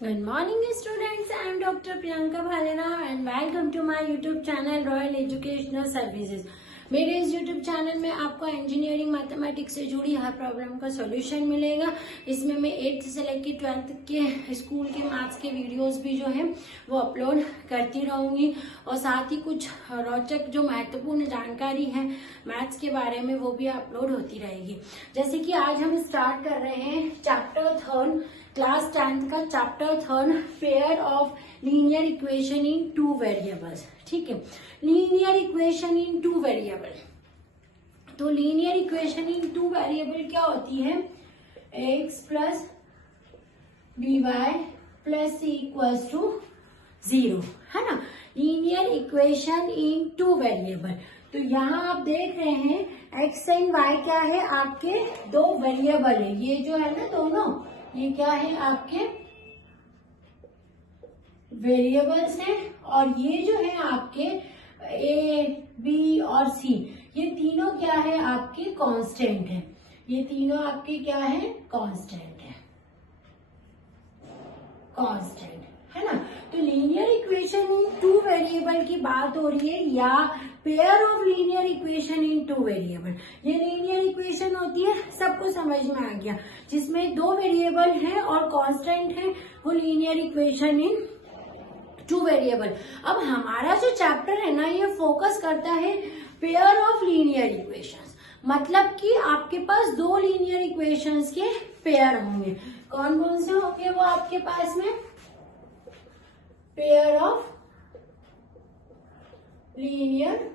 Good morning students, I am Dr. Priyanka Bhalena and welcome to my YouTube channel Royal Educational Services। मेरे इस YouTube channel में आपको engineering mathematics से जुड़ी हर problem का solution मिलेगा। इसमें मैं 8th से लेकर 12th के स्कूल के मैथ्स के वीडियोस भी जो है वो अपलोड करती रहूंगी और साथ ही कुछ रोचक जो महत्वपूर्ण जानकारी है मैथ्स के बारे में वो भी अपलोड होती रहेगी। जैसे कि आज हम स्टार्ट कर रहे हैं चैप्टर 3 क्लास 10th का chapter 3 pair of linear equation in two variables. ठीक है, linear equation in two variable. तो linear equation in two variable क्या होती है? x plus B Y plus C equals to 0, है ना। Linear equation in two variable. तो यहाँ आप देख रहे हैं x एंड y क्या है? आपके दो वेरिएबल है। ये जो है ना दोनों, ये क्या है? आपके वेरिएबल्स हैं और ये जो है आपके a, b और c, ये तीनों क्या है? आपके कांस्टेंट है। ये तीनों आपके क्या है? कांस्टेंट है, कांस्टेंट, है ना। तो linear equation in two variable की बात हो रही है या pair of linear equation in two variable. ये लीनियर इक्वेशन होती है, सबको समझ में आ गया, जिसमें दो वेरिएबल हैं और कांस्टेंट है, वो linear equation in two variable. अब हमारा जो चैप्टर है ना, ये फोकस करता है पेयर ऑफ लीनियर इक्वेशंस, मतलब कि आपके पास दो लीनियर इक्वेशंस के पेयर होंगे। कौन कौन से होंगे वो आपके पास में? Pair of linear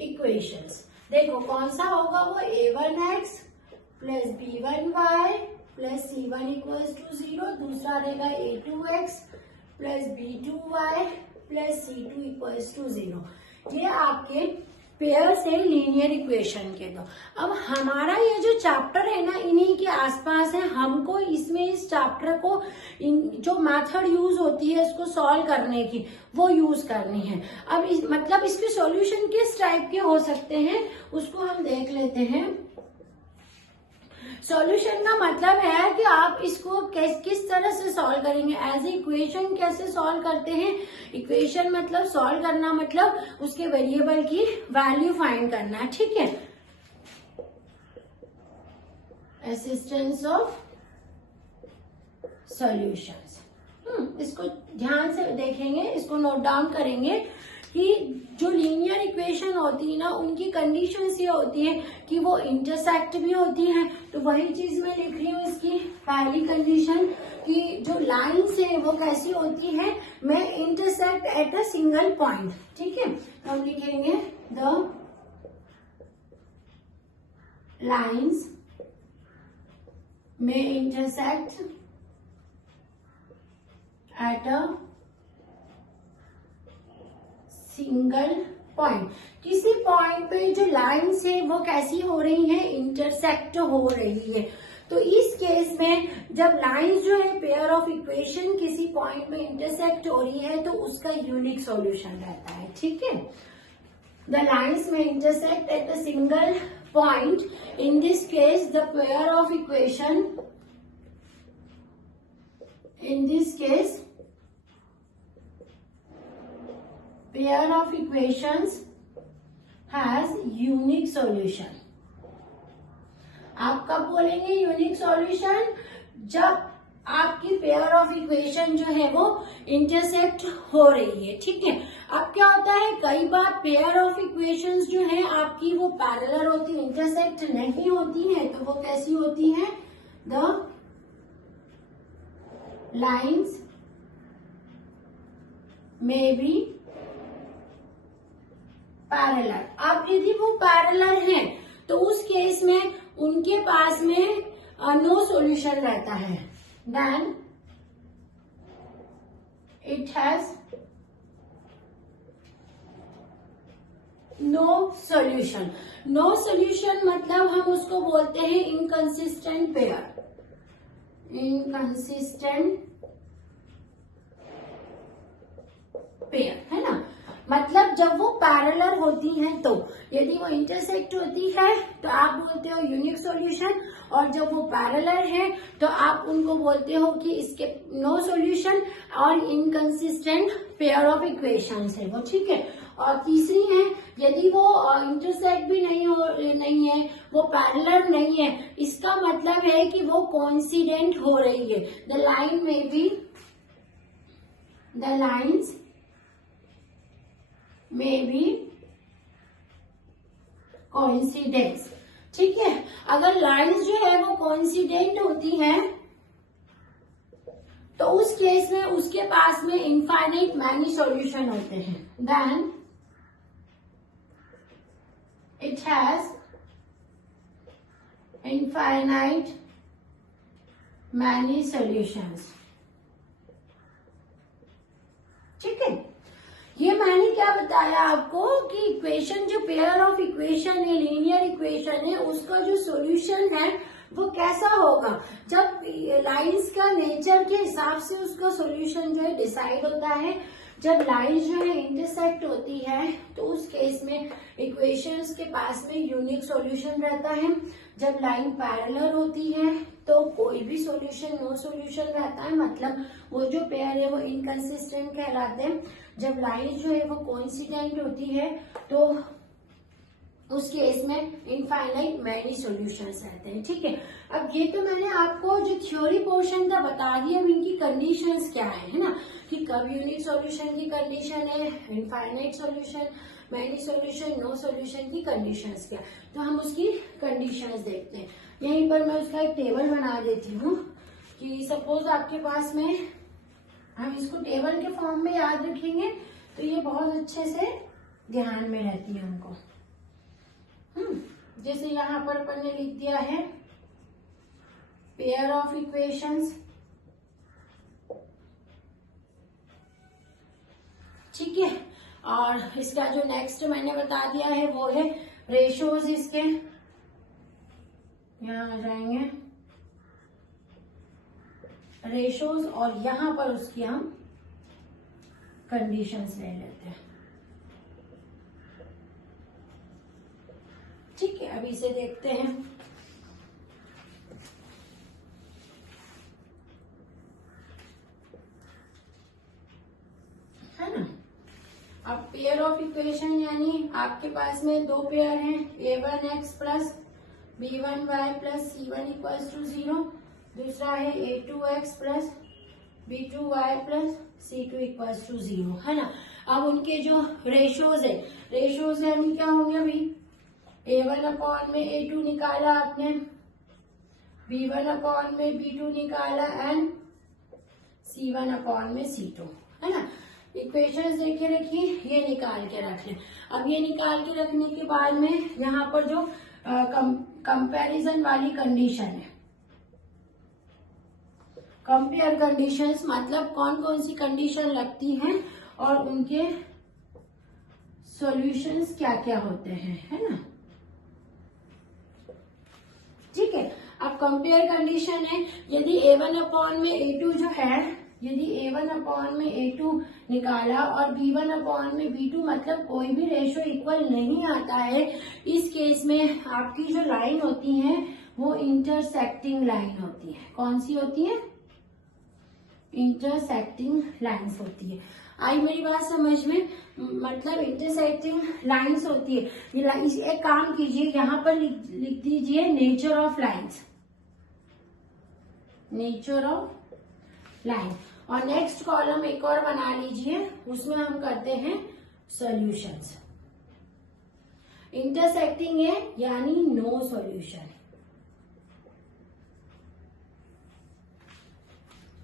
equations. देखो कौन सा होगा वो? a1x plus b1y plus c1 equals to 0। दूसरा रहेगा a2x plus b2y plus c2 equals to 0। ये आपके पेयर से लीनियर इक्वेशन के दो। अब हमारा ये जो चैप्टर है ना, इन्हीं के आसपास है। हमको इसमें इस चैप्टर को जो मेथड यूज होती है इसको सॉल्व करने की, वो यूज करनी है। अब मतलब इसके सॉल्यूशन किस टाइप के हो सकते हैं उसको हम देख लेते हैं। सॉल्यूशन का मतलब है कि आप इसको किस तरह से सॉल्व करेंगे। एज इक्वेशन कैसे सॉल्व करते हैं? इक्वेशन मतलब सॉल्व करना, मतलब उसके वेरिएबल की वैल्यू फाइंड करना, ठीक है। Assistance of solutions. इसको ध्यान से देखेंगे, इसको नोट डाउन करेंगे कि जो लीनियर इक्वेशन होती है ना, उनकी कंडीशंस ये होती है कि वो इंटरसेक्ट भी होती है। तो वही चीज मैं लिख रही हूँ इसकी पहली कंडीशन कि जो लाइन्स है वो कैसी होती है? मैं intersect at a single point, ठीक है। हम लिखेंगे द लाइन्स में intersect at a single point. किसी पॉइंट पे जो लाइन्स है वो कैसी हो रही है? इंटरसेक्ट हो रही है। तो इस केस में जब लाइन्स जो है पेयर ऑफ इक्वेशन किसी पॉइंट में इंटरसेक्ट हो रही है तो उसका यूनिक सॉल्यूशन रहता है, ठीक है। द लाइन्स में intersect at a single point, in this case the pair of equation, in this case pair of equations has unique solution। आप कब बोलेंगे यूनिक सॉल्यूशन? जब आपकी पेयर ऑफ इक्वेशन जो है वो इंटरसेक्ट हो रही है, ठीक है। अब क्या होता है, कई बार पेयर ऑफ इक्वेशंस जो है आपकी वो पैरेलल होती है, इंटरसेक्ट नहीं होती है। तो वो कैसी होती है? द लाइन्स में बी पैरेलल। अब यदि वो पैरेलल हैं तो उस केस में उनके पास में नो सॉल्यूशन रहता है। Then it has no solution. No solution मतलब हम उसको बोलते हैं इनकंसिस्टेंट पेयर। इनकंसिस्टेंट पेयर, है ना। मतलब जब वो पैरेलल होती हैं तो, यदि वो इंटरसेक्ट होती है तो आप बोलते हो यूनिक सॉल्यूशन, और जब वो पैरेलल है तो आप उनको बोलते हो कि इसके नो सॉल्यूशन और इनकंसिस्टेंट पेयर ऑफ इक्वेशंस है वो, ठीक है। और तीसरी है, यदि वो इंटरसेक्ट भी नहीं है, वो पैरेलल नहीं है, इसका मतलब है कि वो कोइंसिडेंट हो रही है। द लाइन में बी, द लाइन्स में बी कोइंसिडेंस, ठीक है। अगर लाइन्स जो है वो कोइंसिडेंट होती है तो उस केस में उसके पास में इनफाइनाइट मैनी सॉल्यूशन होते हैं। Then it has infinite many solutions, ठीक है। ये मैंने क्या बताया आपको कि इक्वेशन, जो पेयर ऑफ इक्वेशन है, लीनियर इक्वेशन है, उसका जो सॉल्यूशन है वो कैसा होगा, जब लाइंस का नेचर के हिसाब से उसका सॉल्यूशन जो है डिसाइड होता है। जब लाइंस जो है इंटरसेक्ट होती है तो उस केस में इक्वेशंस के पास में यूनिक सॉल्यूशन रहता है। जब लाइन पैरेलल होती है तो कोई भी सॉल्यूशन, नो सॉल्यूशन रहता है, मतलब वो जो पेयर है वो इनकंसिस्टेंट कहलाते हैं। जब लाइन जो है वो कोइंसिडेंट होती है तो उस केस में इनफाइनाइट मैनी सॉल्यूशंस रहते हैं, ठीक है। अब ये तो मैंने आपको जो थ्योरी पोर्शन था बता दिया, अब इनकी कंडीशंस क्या है ना, कि कब यूनिक सॉल्यूशन की कंडीशन है, infinite solution, many solution, no solution की कंडीशंस क्या, तो हम उसकी कंडीशंस देखते हैं। यहीं पर मैं उसका एक टेबल बना देती हूँ कि सपोज आपके पास में, हम इसको टेबल के फॉर्म में याद रखेंगे तो ये बहुत अच्छे से ध्यान में रहती है हमको। जैसे यहाँ पर अपन ने लिख दिया है पेयर ऑफ इक्वेशंस, ठीक है। और इसका जो नेक्स्ट मैंने बता दिया है वो है रेशोज, इसके यहाँ आ जाएंगे रेशोज, और यहाँ पर उसकी हम कंडीशंस ले लेते हैं, ठीक है। अभी इसे देखते हैं। है ना, अब पेयर ऑफ इक्वेशन यानी आपके पास में दो पेयर हैं, a1x plus b1y plus c1 equals to 0, दूसरा है a2x plus b2y plus c2 equals to 0, है ना। अब उनके जो रेशोज है हम क्या होंगे, अभी a1 अपॉन में a2 निकाला आपने, b1 अपॉन में b2 निकाला एंड c1 अपॉन में c2, है ना। इक्वेशंस देखे रखिए, ये निकाल के रख लें। अब ये निकाल के रखने के बाद में यहाँ पर जो कंपैरिजन वाली कंडीशन है, कंपेयर कंडीशंस मतलब कौन कौन सी कंडीशन लगती हैं और उनके सॉल्यूशंस क्या क्या होते हैं, है ना, ठीक है। अब कंपेयर कंडीशन है, यदि a1 अपॉन में a2 जो है, यदि a1 अपॉन में a2 निकाला और b1 अपॉन में b2 मतलब कोई भी रेशो इक्वल नहीं आता है, इस केस में आपकी जो लाइन होती है वो इंटरसेक्टिंग लाइन होती है। कौन सी होती है? इंटरसेक्टिंग लाइन्स होती है। आई मेरी बात समझ में? मतलब इंटरसेक्टिंग लाइन्स होती है। ये एक काम कीजिए, यहाँ पर लिख दीजिए nature of lines, nature of line, और नेक्स्ट कॉलम एक और बना लीजिए, उसमें हम करते हैं सॉल्यूशंस। इंटरसेक्टिंग है यानी नो सॉल्यूशन,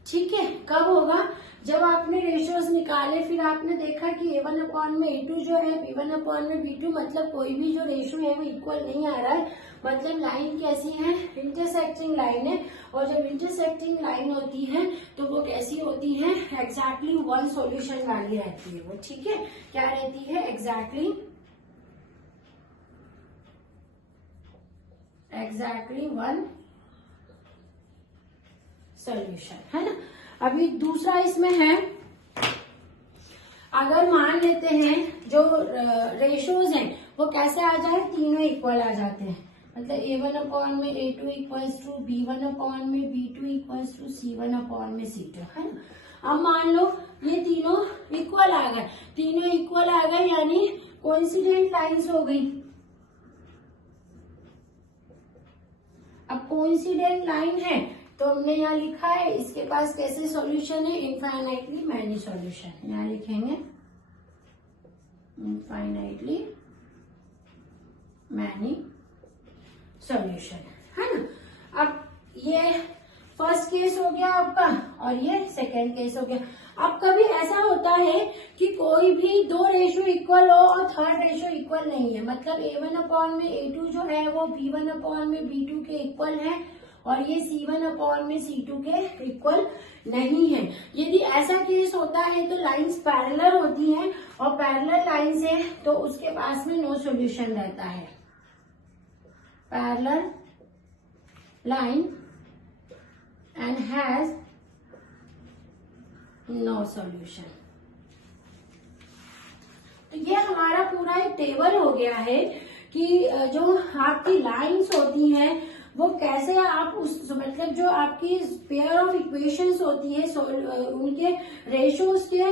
ठीक है। कब होगा? जब आपने रेशियोज निकाले, फिर आपने देखा कि a1 अपॉन में a2 जो है, b1 अपॉन में b2 मतलब कोई भी जो रेशियो है वो इक्वल नहीं आ रहा है, मतलब लाइन कैसी है? इंटरसेक्टिंग लाइन है। और जब इंटरसेक्टिंग लाइन होती है तो वो कैसी होती है? एग्जैक्टली वन सॉल्यूशन वाली रहती है वो, ठीक है। क्या रहती है? एग्जैक्टली वन सॉल्यूशन, है ना। अभी दूसरा इसमें है, अगर मान लेते हैं जो रेशोज हैं वो कैसे आ जाए, तीनों इक्वल आ जाते हैं, मतलब A1/A2 equals to B1/B2 equals to C1/C2, है ना। अब मान लो ये तीनों इक्वल आ गए, तीनों इक्वल आ गए यानी कोइंसिडेंट लाइंस हो गई। अब कोइंसिडेंट लाइन है तो हमने यहाँ लिखा है इसके पास कैसे सॉल्यूशन है, इनफाइनाइटली मैनी सॉल्यूशन। यहाँ लिखेंगे इनफाइनाइटली मैनी सॉल्यूशन, है ना। अब ये फर्स्ट केस हो गया आपका और ये सेकेंड केस हो गया। अब कभी ऐसा होता है कि कोई भी दो रेशो इक्वल हो और थर्ड रेशो इक्वल नहीं है, मतलब A1/A2 जो है वो B1/B2 के इक्वल है और ये C1/C2 के इक्वल नहीं है। यदि ऐसा केस होता है तो लाइंस पैरेलल होती हैं और पैरेलल लाइंस है तो उसके पास में नो सॉल्यूशन रहता है। Parallel line and has no solution। तो ये हमारा पूरा एक टेबल हो गया है कि जो आपकी लाइंस होती हैं वो कैसे आप उस मतलब जो आपकी पेयर ऑफ इक्वेशंस होती है उनके रेशोज के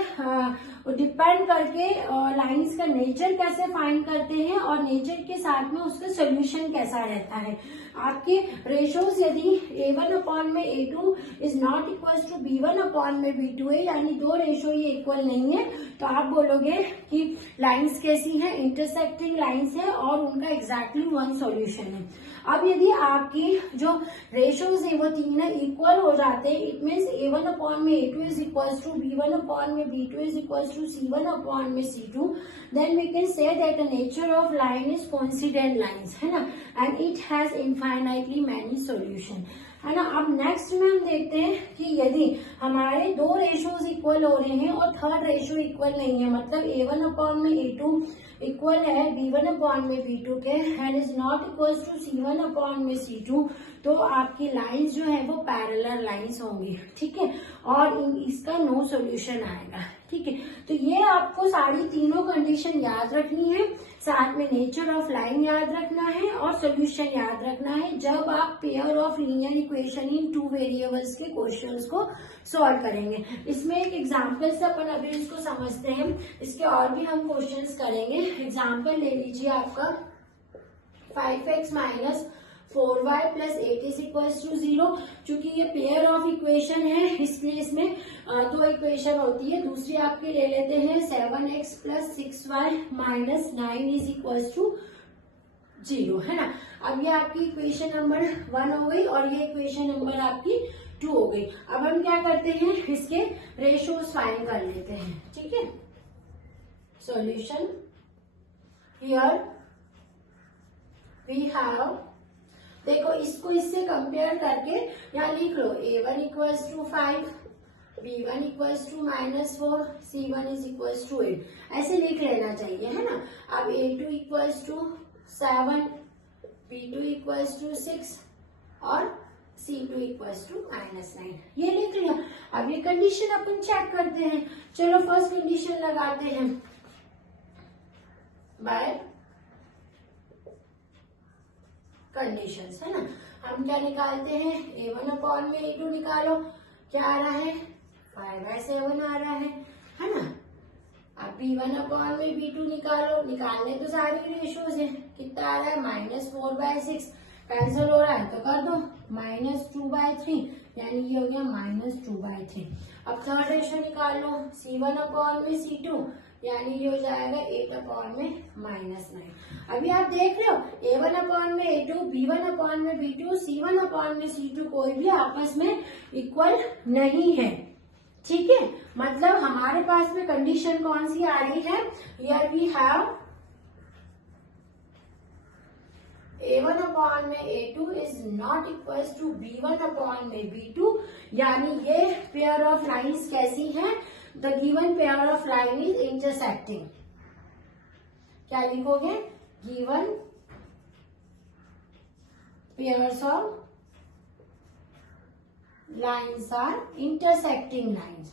डिपेंड करके लाइंस का नेचर कैसे फाइंड करते हैं और नेचर के साथ में उसका सोल्यूशन कैसा रहता है। आपके रेशोज यदि A1/A2 is not equal to B1/B2 है, यानी दो रेशो ये इक्वल नहीं है, तो आप बोलोगे कि लाइंस कैसी हैं, इंटरसेक्टिंग लाइंस है और उनका एग्जैक्टली वन सॉल्यूशन है। अब यदि आपकी जो रेशोज है वो तीनों इक्वल हो जाते हैं, it means A1/A2 is equal to B1/B2 is equal to C1/C2, then we can say that the nature of line is coincident lines, है ना, and it has infinitely many solution, है ना। अब नेक्स्ट में हम देखते हैं कि यदि हमारे दो रेशोज इक्वल हो रहे हैं और थर्ड रेशो इक्वल नहीं है, मतलब A1/A2 इक्वल है B1/B2 के and is not equal to C1/C2, तो आपकी लाइंस जो है वो पैरेलल लाइंस होंगी, ठीक है, और इसका नो सॉल्यूशन आएगा, ठीक है। तो ये आपको सारी तीनों कंडीशन याद रखनी है, साथ में नेचर ऑफ लाइन याद रखना है और सॉल्यूशन याद रखना है जब आप pair of linear equation in two variables के क्वेश्चंस को सॉल्व करेंगे। इसमें एक एग्जांपल से अपन अभी इसको समझते हैं, इसके और भी हम क्वेश्चंस करेंगे। एग्जांपल ले लीजिए आपका 5x minus 4y plus 8 is equal to 0। चूंकि ये पेयर ऑफ इक्वेशन है इसलिए इसमें दो इक्वेशन होती है। दूसरी आपकी ले लेते हैं 7x plus 6y minus 9 is equal to 0, है ना। अब ये आपकी इक्वेशन नंबर 1 हो गई और ये इक्वेशन नंबर आपकी 2 हो गई। अब हम क्या करते हैं, इसके रेशोज फाइंड कर लेते हैं, ठीक है। सॉल्यूशन हियर वी हैव, देखो इसको इससे कंपेयर करके यहाँ लिख लो A1 equals to 5, B1 equals to -4, C1 is equals to 8, ऐसे लिख लेना चाहिए, है ना। अब A2 equals to 7, B2 equals to 6 और C2 इक्वल्स टू -9, ये लिख लिया। अब ये कंडीशन अपन चेक करते हैं। चलो फर्स्ट कंडीशन लगाते हैं बाय कंडीशंस, है ना। हम क्या निकालते हैं, A1/A2 निकालो, क्या आ रहा है 5/7 आ रहा है ना। अब B1/B2 निकालो, निकालने तो सारे रेशोज है, कितना आ रहा है -4/6, कैंसिल हो रहा है तो कर दो -2/3, यानी ये हो गया -2/3। अब थर्ड रेशो निकाल लो C1/C2, यानी ये हो जाएगा 8/-9। अभी आप देख रहे हो A1/A2, B1/B2, C1/C2 कोई भी आपस में इक्वल नहीं है, ठीक है। मतलब हमारे पास में कंडीशन कौन सी आ रही है, here we have A1/A2 is not equal to B1/B2, यानी ये पेयर ऑफ लाइंस कैसी हैं, the given pair of line is intersecting. क्या लिखोगे, given pairs of lines are intersecting lines.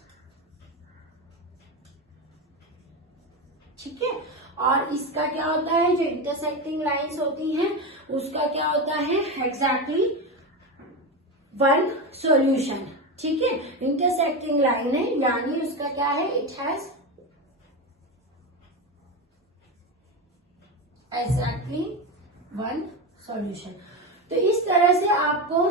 ठीक है। और इसका क्या होता है, जो इंटरसेक्टिंग लाइंस होती हैं उसका क्या होता है, एग्जैक्टली वन सॉल्यूशन। ठीक है, इंटरसेक्टिंग लाइन है यानी उसका क्या है, it has exactly one solution. तो इस तरह से आपको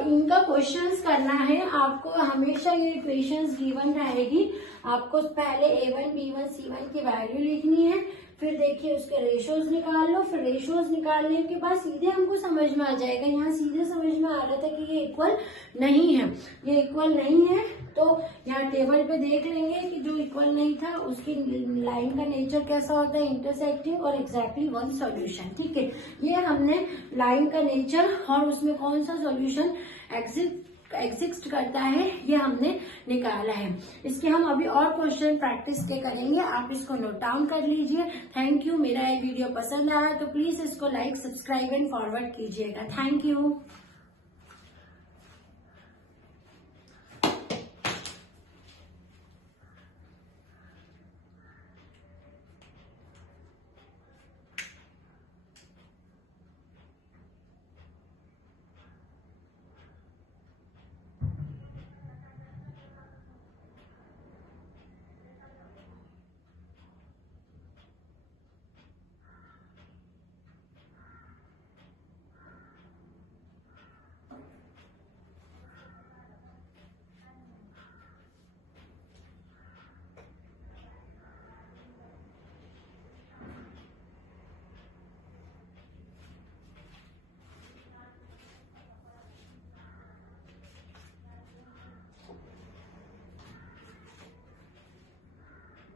इनका क्वेश्चंस करना है। आपको हमेशा ये इक्वेशंस गिवन रहेगी, आपको पहले A1 B1 C1 की वैल्यू लिखनी है, फिर देखिए उसके रेशियोज निकाल लो, फिर रेशियोज निकालने के बाद सीधे हमको समझ में आ जाएगा। यहाँ सीधे समझ में आ रहा था कि ये इक्वल नहीं है, ये इक्वल नहीं है, तो यहाँ टेबल पे देख लेंगे कि जो इक्वल नहीं था उसकी लाइन का नेचर कैसा होता है, इंटरसेक्टिंग और एग्जैक्टली वन सॉल्यूशन। ठीक है, ये हमने लाइन का नेचर और उसमें कौन सा सॉल्यूशन एग्जिस्ट करता है ये हमने निकाला है। इसके हम अभी और क्वेश्चन प्रैक्टिस के करेंगे, आप इसको नोट डाउन कर लीजिए। Thank you. मेरा ये वीडियो पसंद आया तो प्लीज इसको लाइक, सब्सक्राइब एंड फॉरवर्ड कीजिएगा। Thank you.